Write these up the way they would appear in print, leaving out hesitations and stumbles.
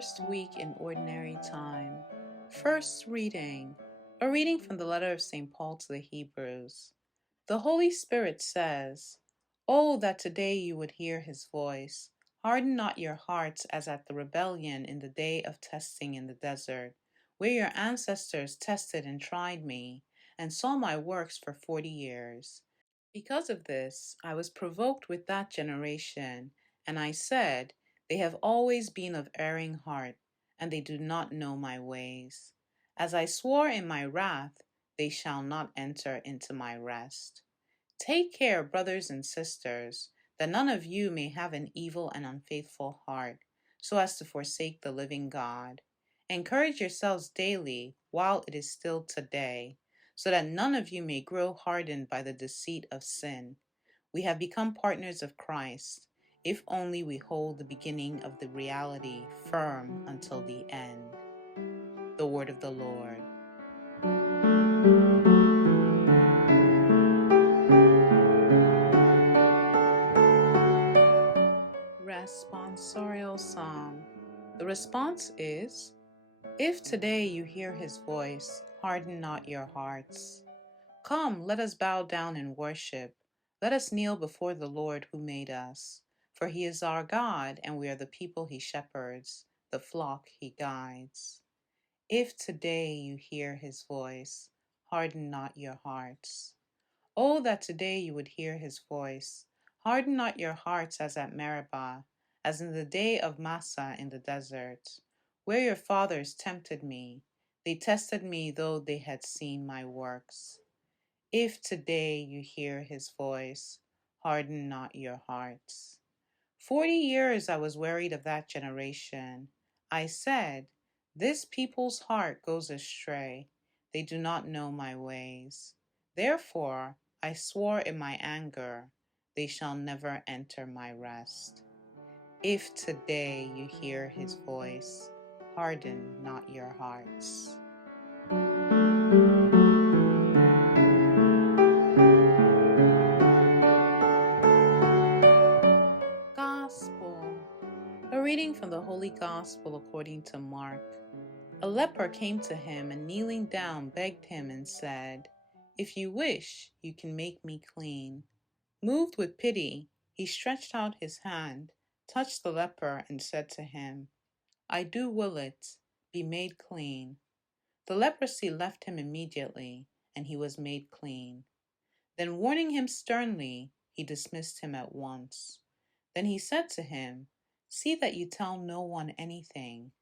first week in Ordinary Time. First reading, a reading from the letter of St. Paul to the Hebrews. The Holy Spirit says, "Oh, that today you would hear his voice. Harden not your hearts as at the rebellion in the day of testing in the desert, where your ancestors tested and tried me, and saw my works for 40 years. Because of this, I was provoked with that generation, and I said, they have always been of erring heart, and they do not know my ways. As I swore in my wrath, they shall not enter into my rest. Take care, brothers and sisters, that none of you may have an evil and unfaithful heart, so as to forsake the living God. Encourage yourselves daily while it is still today, so that none of you may grow hardened by the deceit of sin. We have become partners of Christ, if only we hold the beginning of the reality firm until the end." The word of the Lord. Responsorial Psalm. The response is, "If today you hear his voice, harden not your hearts." Come, let us bow down and worship. Let us kneel before the Lord who made us. For he is our God, and we are the people he shepherds, the flock he guides. If today you hear his voice, harden not your hearts. Oh, that today you would hear his voice. Harden not your hearts as at Meribah, as in the day of Massah in the desert, where your fathers tempted me. They tested me, though they had seen my works. If today you hear his voice, harden not your hearts. 40 years I was wearied of that generation. I said, "This people's heart goes astray. They do not know my ways." Therefore I swore in my anger, they shall never enter my rest. If today you hear his voice, harden not your hearts. Gospel. A reading from the Holy Gospel according to Mark. A leper came to him and kneeling down begged him and said, "If you wish, you can make me clean." Moved with pity, he stretched out his hand, touched the leper, and said to him, "I do will it, be made clean." The leprosy left him immediately, and he was made clean. Then warning him sternly, he dismissed him at once. Then he said to him, "See that you tell no one anything,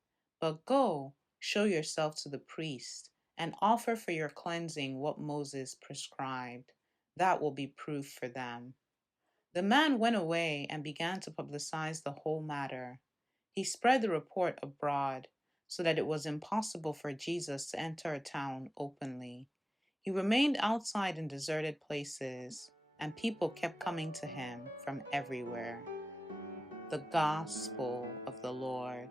but go, show yourself to the priest, and offer for your cleansing what Moses prescribed. That will be proof for them." The man went away and began to publicize the whole matter. He spread the report abroad, so that it was impossible for Jesus to enter a town openly. He remained outside in deserted places, and people kept coming to him from everywhere. The Gospel of the Lord.